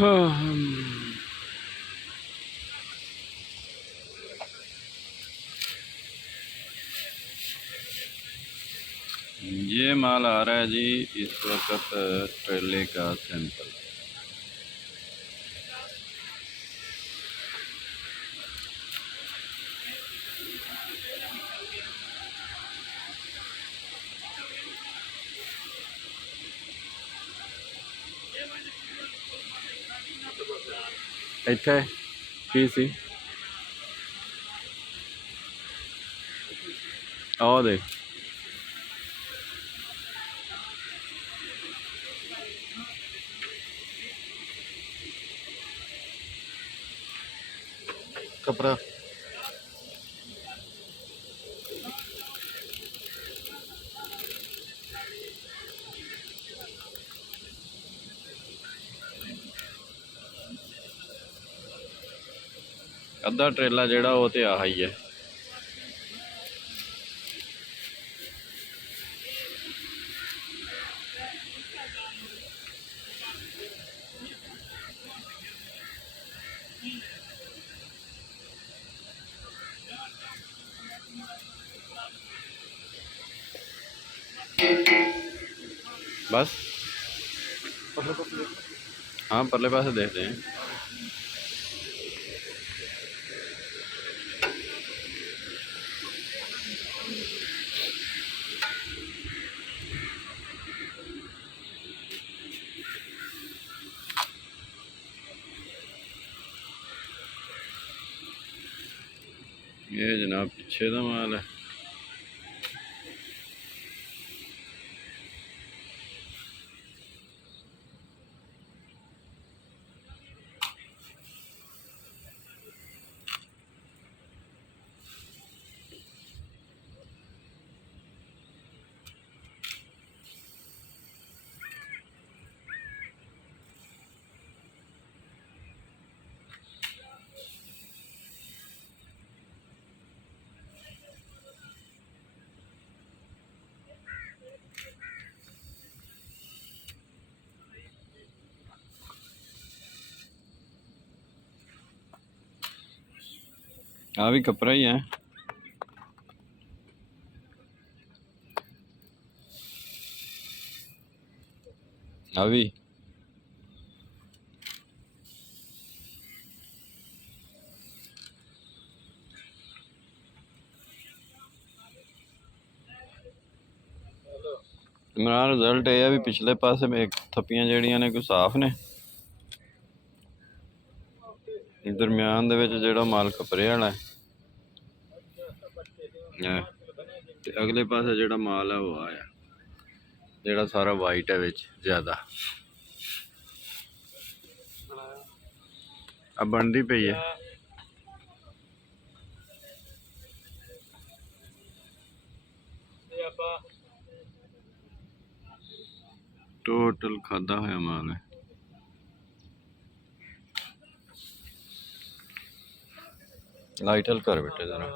ये माल आ रहा है जी इस वक्त ट्रेले का सैंपल। ਇੱਥੇ ਕੀ ਸੀ ਆਹ ਦੇਖ कपड़ा ਅੱਧਾ ਟਰੇਲਾ ਜਿਹੜਾ ਉਹ ਤੇ ਆਹ ਹੀ ਹੈ। बस हाँ परले पासे देखते हैं। ये जनाब पीछे का माल है। आ भी कपड़ा ही है। अभी मेरा रिजल्ट यह है भी पिछले पासे में थप्पियां जड़ियां ने कोई साफ ने दरम्यान दे विच जेड़ा माल कपड़े वाला है ते अगले पासे जेड़ा माल है वो आया जेड़ा सारा वाइट है विच ज्यादा अब बनती पई है। टोटल खादा होया माल है। लाइट हल कर बेटे जरा।